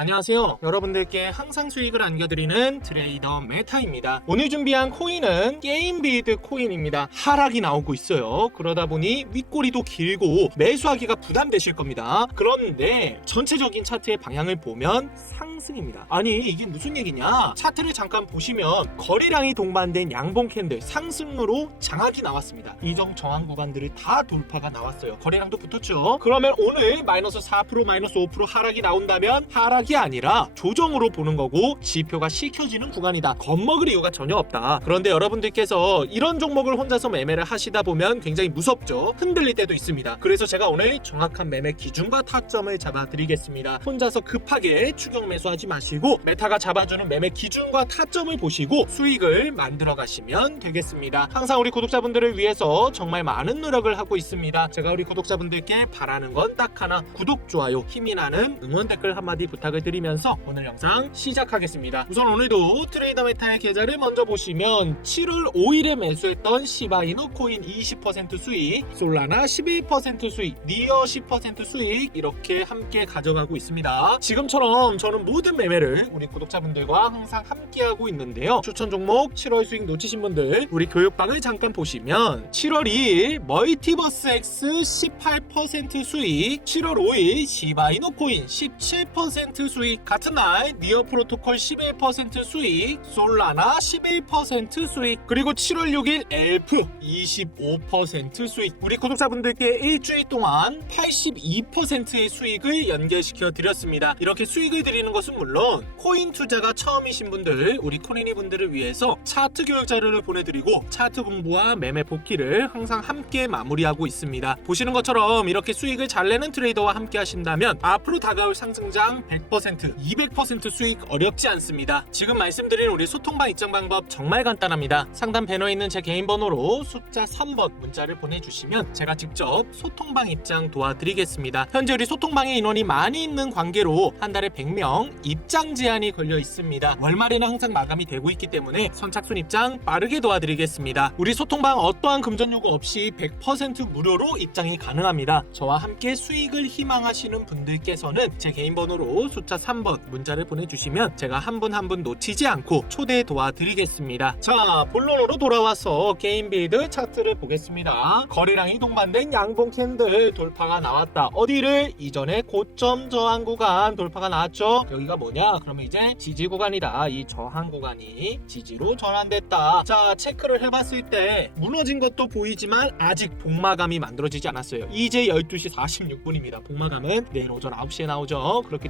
안녕하세요. 여러분들께 항상 수익을 안겨드리는 트레이더 메타입니다. 오늘 준비한 코인은 게임비드 코인입니다. 하락이 나오고 있어요. 그러다 보니 윗꼬리도 길고 매수하기가 부담되실 겁니다. 그런데 전체적인 차트의 방향을 보면 상승입니다. 아니 이게 무슨 얘기냐? 차트를 잠깐 보시면 거래량이 동반된 양봉 캔들 상승으로 장악이 나왔습니다. 이정 저항 구간들을 다 돌파가 나왔어요. 거래량도 붙었죠. 그러면 오늘 마이너스 4% 마이너스 5% 하락이 나온다면 하락이 아니라 조정으로 보는 거고 지표가 시켜지는 구간이다. 겁먹을 이유가 전혀 없다. 그런데 여러분들께서 이런 종목을 혼자서 매매를 하시다 보면 굉장히 무섭죠. 흔들릴 때도 있습니다. 그래서 제가 오늘 정확한 매매 기준과 타점을 잡아드리겠습니다. 혼자서 급하게 추격 매수하지 마시고 메타가 잡아주는 매매 기준과 타점을 보시고 수익을 만들어 가시면 되겠습니다. 항상 우리 구독자분들을 위해서 정말 많은 노력을 하고 있습니다. 제가 우리 구독자분들께 바라는 건 딱 하나 구독, 좋아요, 힘이 나는 응원 댓글 한마디 부탁을 드리면서 오늘 영상 시작하겠습니다. 우선 오늘도 트레이더 메타의 계좌를 먼저 보시면 7월 5일에 매수했던 시바이누 코인 20% 수익, 솔라나 11% 수익, 니어 10% 수익 이렇게 함께 가져가고 있습니다. 지금처럼 저는 모든 매매를 우리 구독자분들과 항상 함께하고 있는데요. 추천 종목 7월 수익 놓치신 분들 우리 교육방을 잠깐 보시면 7월 2일 멀티버스 X 18% 수익, 7월 5일 시바이노 코인 17% 수익, 같은 날 니어 프로토콜 11% 수익, 솔라나 11% 수익, 그리고 7월 6일 엘프 25% 수익. 우리 구독자분들께 일주일 동안 82%의 수익을 연결시켜 드렸습니다. 이렇게 수익을 드리는 것은 물론 코인 투자가 처음이신 분들, 우리 코니니 분들을 위해서 차트 교육 자료를 보내드리고 차트 공부와 매매 복귀를 항상 함께 마무리하고 있습니다. 보시는 것처럼 이렇게 수익을 잘 내는 트레이더와 함께 하신다면 앞으로 다가올 상승장 100%, 200% 수익 어렵지 않습니다. 지금 말씀드린 우리 소통방 입장 방법 정말 간단합니다. 상단 배너에 있는 제 개인 번호로 숫자 3번 문자를 보내주시면 제가 직접 소통방 입장 도와드리겠습니다. 현재 우리 소통방에 인원이 많이 있는 관계로 한 달에 100명 입장 제한이 걸려 있습니다. 월말에는 항상 마감이 되고 있기 때문에 선착순 입장 빠르게 도와드리겠습니다. 우리 소통방 어떠한 금전 요구 없이 100% 무료로 입장이 가능합니다. 저와 함께 수익을 희망하시는 분들께서는 제 개인 번호로 숫자 3번 문자를 보내주시면 제가 한 분 한 분 놓치지 않고 초대 도와드리겠습니다. 자, 본론으로 돌아와서 게임 빌드 차트를 보겠습니다. 거래량이 동반된 양봉 캔들 돌파가 나왔다. 어디를 이전에 고점 저항 구간 돌파가 나왔죠. 여기가 뭐냐? 그러면 이제 지지 구간이다. 이 저항 구간이 지지로 전환됐다. 자, 체크를 해봤을 때 무너진 것도 보이지만 아직 복마감이 만들어지지 않았어요. 이제 12시 46분입니다. 복마감은 내일 오전 9시에 나오죠. 그렇기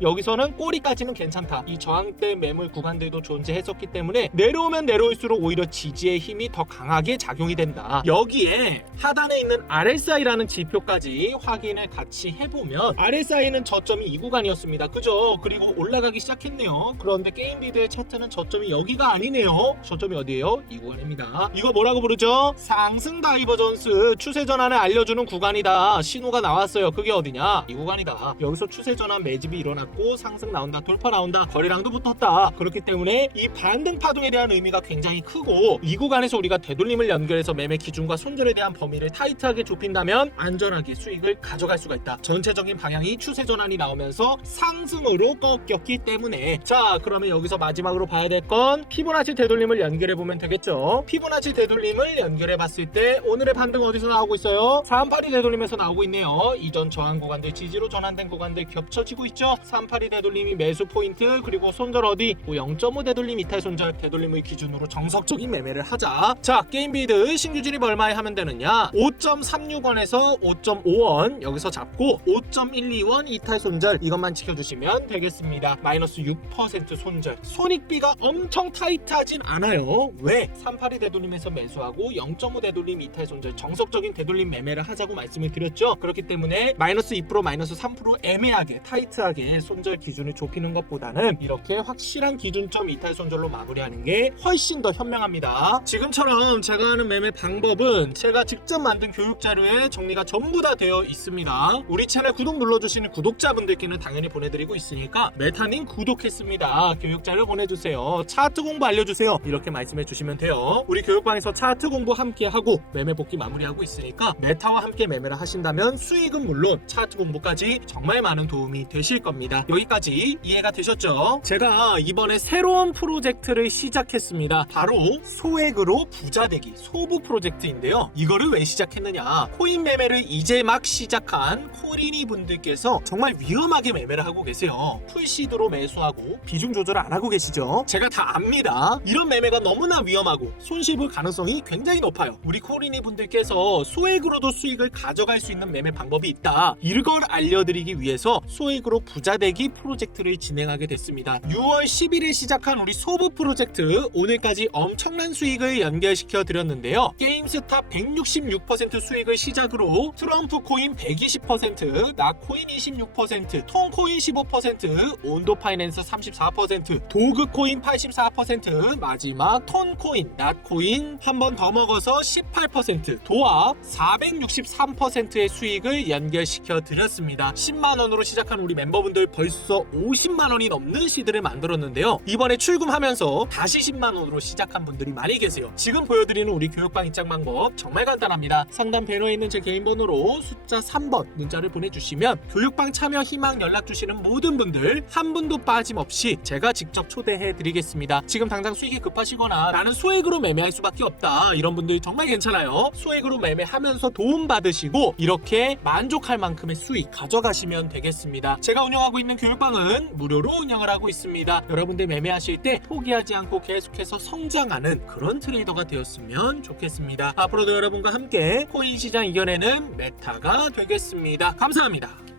여기서는 꼬리까지는 괜찮다. 이 저항대 매물 구간들도 존재했었기 때문에 내려오면 내려올수록 오히려 지지의 힘이 더 강하게 작용이 된다. 여기에 하단에 있는 RSI라는 지표까지 확인을 같이 해보면 RSI는 저점이 이 구간이었습니다. 그죠? 그리고 올라가기 시작했네요. 그런데 게임비드의 차트는 저점이 여기가 아니네요. 저점이 어디예요? 이 구간입니다. 이거 뭐라고 부르죠? 상승 다이버전스 추세 전환을 알려주는 구간이다. 신호가 나왔어요. 그게 어디냐? 이 구간이다. 여기서 추세 전환 매집이 일어 났고 상승 나온다. 돌파 나온다. 거래량도 붙었다. 그렇기 때문에 이 반등 파동에 대한 의미가 굉장히 크고 이 구간에서 우리가 되돌림을 연결해서 매매 기준과 손절에 대한 범위를 타이트하게 좁힌다면 안전하게 수익을 가져갈 수가 있다. 전체적인 방향이 추세 전환이 나오면서 상승으로 꺾였기 때문에 자 그러면 여기서 마지막으로 봐야 될 건 피보나치 되돌림을 연결해 보면 되겠죠. 피보나치 되돌림을 연결해 봤을 때 오늘의 반등 어디서 나오고 있어요? 382 되돌림에서 나오고 있네요. 이전 저항 구간들 지지로 전환된 구간들 겹쳐지고 있죠. 382 되돌림이 매수 포인트 그리고 손절 어디 0.5 되돌림 이탈 손절 되돌림의 기준으로 정석적인 매매를 하자. 자 게임 비드 신규 진입 얼마에 하면 되느냐? 5.36원에서 5.5원 여기서 잡고 5.12원 이탈 손절 이것만 지켜주시면 되겠습니다. 마이너스 6% 손절. 손익비가 엄청 타이트하진 않아요. 왜? 382 되돌림에서 매수하고 0.5 되돌림 이탈 손절 정석적인 되돌림 매매를 하자고 말씀을 드렸죠. 그렇기 때문에 마이너스 2% 마이너스 3% 애매하게 타이트하게 손절 기준을 좁히는 것보다는 이렇게 확실한 기준점 이탈 손절로 마무리하는 게 훨씬 더 현명합니다. 지금처럼 제가 하는 매매 방법은 제가 직접 만든 교육 자료에 정리가 전부 다 되어 있습니다. 우리 채널 구독 눌러주시는 구독자분들께는 당연히 보내드리고 있으니까 메타님 구독했습니다. 교육 자료 보내주세요. 차트 공부 알려주세요. 이렇게 말씀해 주시면 돼요. 우리 교육방에서 차트 공부 함께 하고 매매 복귀 마무리하고 있으니까 메타와 함께 매매를 하신다면 수익은 물론 차트 공부까지 정말 많은 도움이 되실 겁니다. 되겠습니다. 여기까지 이해가 되셨죠? 제가 이번에 새로운 프로젝트를 시작했습니다. 바로 소액으로 부자되기 소부 프로젝트인데요. 이거를 왜 시작했느냐? 코인 매매를 이제 막 시작한 코리니 분들께서 정말 위험하게 매매를 하고 계세요. 풀시드로 매수하고 비중 조절을 안 하고 계시죠? 제가 다 압니다. 이런 매매가 너무나 위험하고 손실볼 가능성이 굉장히 높아요. 우리 코리니 분들께서 소액으로도 수익을 가져갈 수 있는 매매 방법이 있다. 이걸 알려드리기 위해서 소액으로 부자 되기 프로젝트를 진행하게 됐습니다. 6월 10일에 시작한 우리 소부 프로젝트 오늘까지 엄청난 수익을 연결시켜 드렸는데요. 게임스탑 166% 수익을 시작으로 트럼프 코인 120%, 나코인 26%, 통코인 15%, 온도 파이낸스 34%, 도그 코인 84%, 마지막 톤코인, 낫코인 한 번 더 먹어서 18%, 도합 463%의 수익을 연결시켜 드렸습니다. 10만 원으로 시작한 우리 멤버분들 벌써 50만 원이 넘는 시드를 만들었는데요. 이번에 출금하면서 다시 10만 원으로 시작한 분들이 많이 계세요. 지금 보여드리는 우리 교육방 입장 방법 정말 간단합니다. 상단 배너에 있는 제 개인 번호로 숫자 3번 문자를 보내주시면 교육방 참여 희망 연락 주시는 모든 분들 한 분도 빠짐없이 제가 직접 초대해 드리겠습니다. 지금 당장 수익이 급하시거나 나는 소액으로 매매할 수밖에 없다 이런 분들 정말 괜찮아요. 소액으로 매매하면서 도움 받으시고 이렇게 만족할 만큼의 수익 가져가시면 되겠습니다. 제가 운영하고 있는 교육방은 무료로 운영을 하고 있습니다. 여러분들 매매하실 때 포기하지 않고 계속해서 성장하는 그런 트레이더가 되었으면 좋겠습니다. 앞으로도 여러분과 함께 코인 시장 이겨내는 메타가 되겠습니다. 감사합니다.